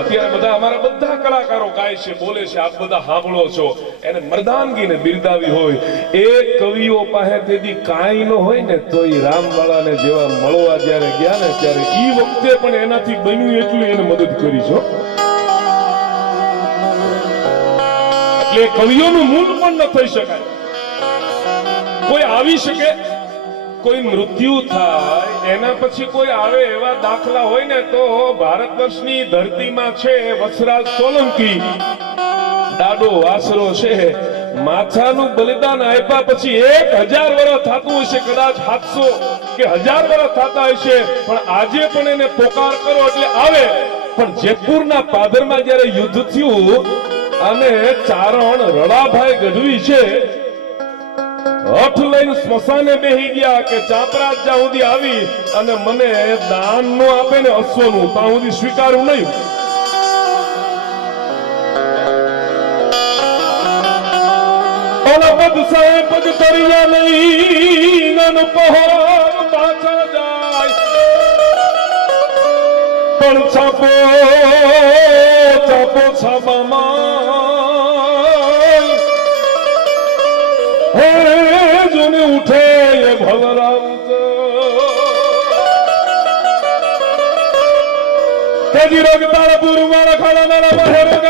અત્યારે બધા અમારા બધા કલાકારો ગાય છે, બોલે છે, આપ બધા સાંભળો છો, એને મર્દાનગીને બિરદાવી હોય. એક કવિઓ પાસે તેથી કાંઈ ન હોય ને તો એ રામવાળાને જેવા મળવા જ્યારે ગયા ને ત્યારે ઈ વખતે પણ એનાથી બન્યું એટલું એને મદદ કરી છો. એટલે કવિઓનું મૂળ પણ ન થઈ શકાય. કોઈ આવી શકે, કોઈ મૃત્યુ થાય, એના પછી કોઈ આવે એવા દાખલા હોય ને તો ભારત વર્ષની ધરતીમાં છે વસરાજ સોલંકી, દાડો વાસરો છે, માથાનું બલિદાન આપ્યા પછી 1000 વર્ષ થતું હશે, કદાચ 700 કે 1000 વર્ષ થતા હશે, પણ આજે પણ એને પોકાર કરો એટલે આવે. પણ જેતપુરના પાદરમાં જ્યારે યુદ્ધ થયું અને ચારણ રડાભાઈ ગઢવી છે હઠ લઈને સ્મશાને બેહી ગયા કે ચાપરાજ જ્યાં સુધી આવી અને મને દાન નો આપે ને અશ્વનું ત્યાં સુધી સ્વીકારું નહીં. ઓલા પદ સાહેબ પગ તરિયા નહીં નન પહોર પાછા જાય, પણ છાપો છાપો છાપામાં હે જોને ઉઠે એ ભવરામ કેજી રોગ તારા પૂરું મારા ખાડા મારા બહે રોગ.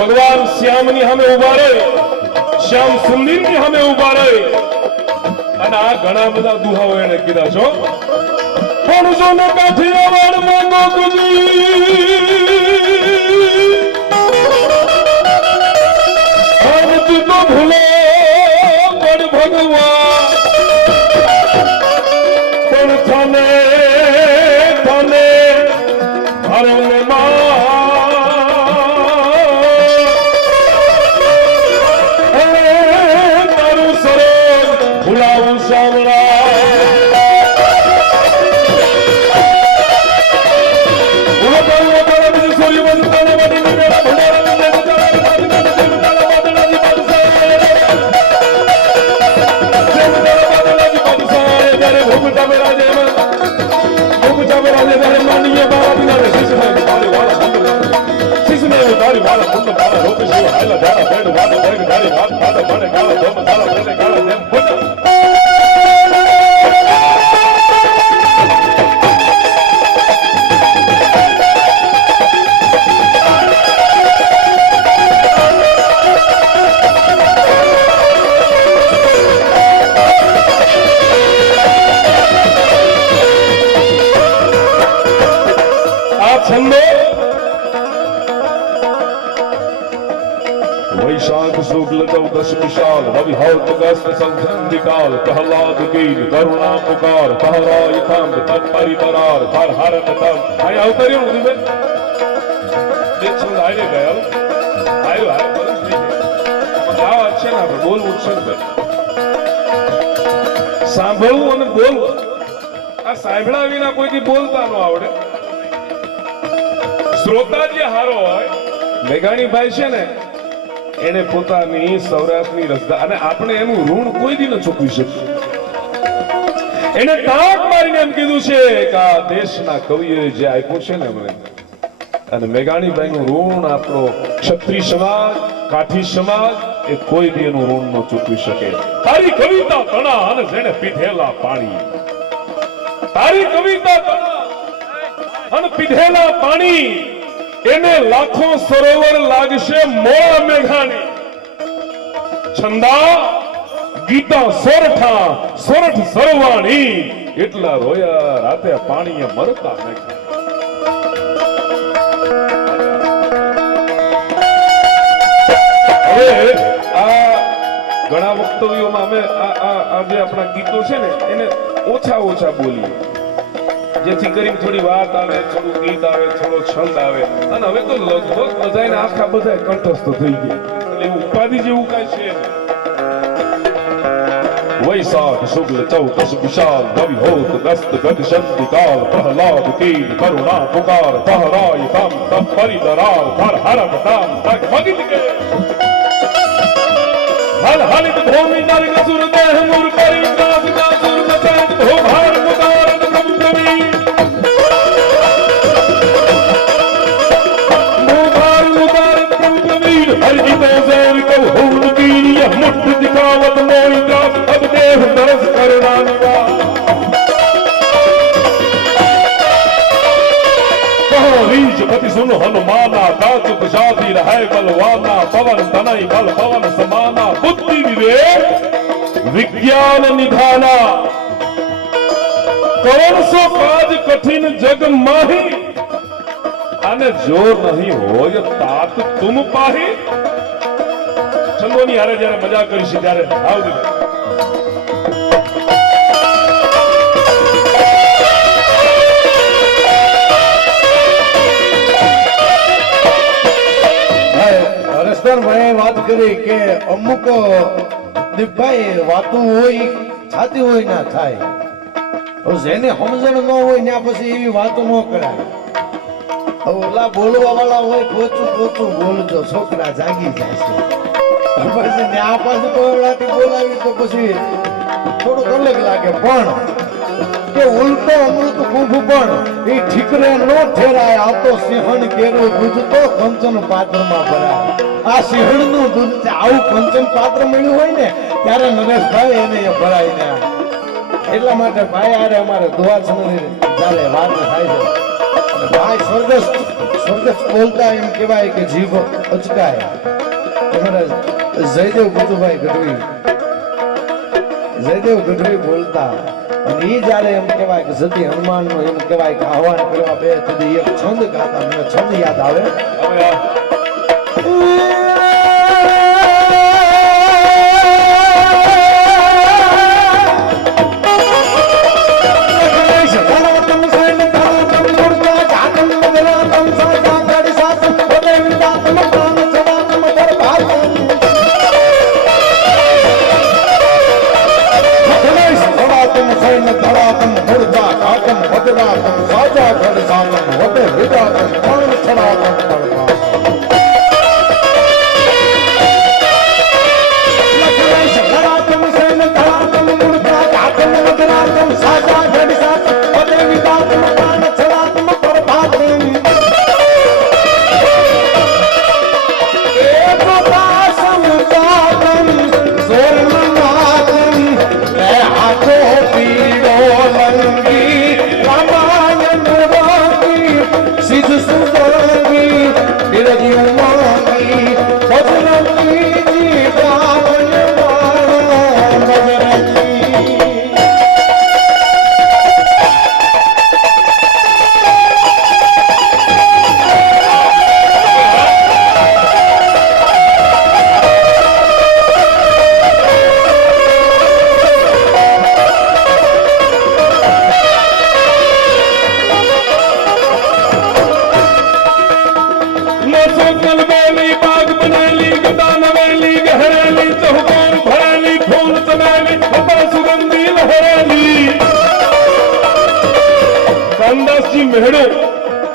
ભગવાન શ્યામની સામે ઉભા રહે, શ્યામ સુંદરની સામે ઉભા રહે અને આ ઘણા બધા દુહાઓ એને કીધા છો. પણ જો ને કાઠિયાવાડ માં ગોકુજી અને તું તો ભૂલો પડ ભગવાન, પણ તને તને હરને वैशाख शुक्ल चौदस विशाल रवि हौत अगस्त संख्याल प्रहलाद कील करुणा पुकार कहरा यथांग तप परितरार हर हर तम आय अवतर्यो उदिबे एक छंद आले गयो आयो आयो बस ठीक है गाव अच्छे ना बोल उच्छन कर સાંભળવું અને બોલવું આ સાંભળ્યા વિના કોઈથી બોલતા ન આવડે. શ્રોતા જે હારો હોય મેઘાણી ભાઈ છે ને એને પોતાની સૌરાષ્ટ્રની રસદા અને આપણે એનું ઋણ કોઈ દી ન ચૂકવી શકીએ. એને તાક મારીને એમ કીધું છે કે આ દેશના કવિઓએ જે આપ્યું છે ને અમને અને મેઘાણીભાઈનું ઋણ આપણો ક્ષત્રિય સમાજ કાઠી સમાજ એ કોઈ દી એનું ઋણ ન ચૂકવી શકે. તારી કવિતા તણા અને જેને પીધેલા પાણી, તારી કવિતા તણા અને પીધેલા પાણી, એને લાખો સરોવર લાગશે મોળા મેઘાણી. છંદા ગીતા સોરઠા સોરઠ સરવાણી, એટલા રોયા રાતે પાણીએ મરતા મેઘા. હવે આ ઘણા વક્તવ્યોમાં અમે આ જે આપણા ગીતો છે ને એને ઓછા બોલીએ, જેથી કરીને થોડી વાત આવે, થોડું ગીત આવે, થોડો છંદ આવે. અને હવે તો લગભગ બધાને આખા બધા કંઠસ્થ થઈ ગયા, એટલે એવું ઉપાધિ જેવું કાંઈ છે નહીં. वैशाख शुक्ल चौदस विशाल रवि होत व्यस्त गद शक्ति काल प्रहलाद कीन करुणा पुकार तहराय तम तब परिदरार धर हरक दाम तक भगित के हल हलित भूमि नर असुर देह मूर परित्रास नासुर नचरत हो भार पुकारत प्रभु प्रवीण मुभार मुकारत प्रभु प्रवीण हरिजितो जैन कव हुन कीन यह मुठ दिखावत मोहि दास अब देव दरस करना निवा कहो रीच पति सुन हनुमाना दातु प्रसादी रहे बलवाना पवन तनय बल पवन समाना बुद्धि विवेक विज्ञान निधाना कौन सो काज कठिन जग माही અને જો નહીં હોય તાત તુમ પાહી. છંદોની હારે જ્યારે મજા કરીશું ત્યારે આવજો. હરેશભાઈ વાત કરી કે અમુક દીપભાઈ વાતો હોય થતી હોય ના થાય, જેને સમજણ ન હોય ત્યાં પછી એવી વાતો ન કરાય. ઓલા બોલવા વાળા હોય પોચું બોલજો, છોકરા જાગી જાય છે. પછી ત્યાં પાછું કોયડાથી બોલાવી તો પછી થોડુંક અલગ લાગે. પણ કે ઉલટો અમૃત કુંભ પણ એ ઠીકરે નો ઠેરાય. આ તો સિંહણ કેરો દૂધ તો કંચન પાત્રમાં ભરાય. આ સિંહણ નું દૂધ છે, આવું કંચન પાત્ર મળ્યું હોય ને ત્યારે નરેશભાઈ એને એ ભરાય ને. એટલા માટે ભાઈ આરે અમારે દુઆ ચાલે વાત થાય છે. ભાઈ સ્વર્ગસ્થ બોલતા એમ કહેવાય કે જીભ અચકાય. જયદેવ ગઢવી બોલતા અને એ જયારે એમ કહેવાય કે સતી હનુમાન નું એમ કહેવાય કે આહવાન કરવા બે સુધી એક છંદ ગાતા, મને છંદ યાદ આવે.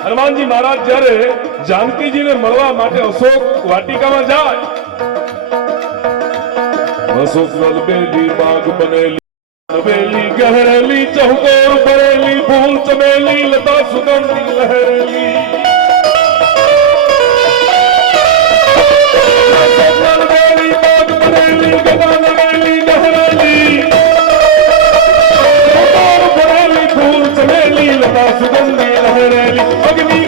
હનુમાનજી મહારાજ જ્યારે જાનકીજીને મળવા માટે અશોક વાટિકામાં જાય, અશોક વલબેલી બાગ બનેલી બેલી ગહેરેલી ચહુકોર ભરેલી ફૂલ ચમેલી લતા સુગંધી લહેરેલી સજ્જન વેલી મોજ ભરેલી ગગન વેલી ગહરેલી ભરેલી ફૂલ ચમેલી લતા સુગંધી લહેરેલી અગ્નિ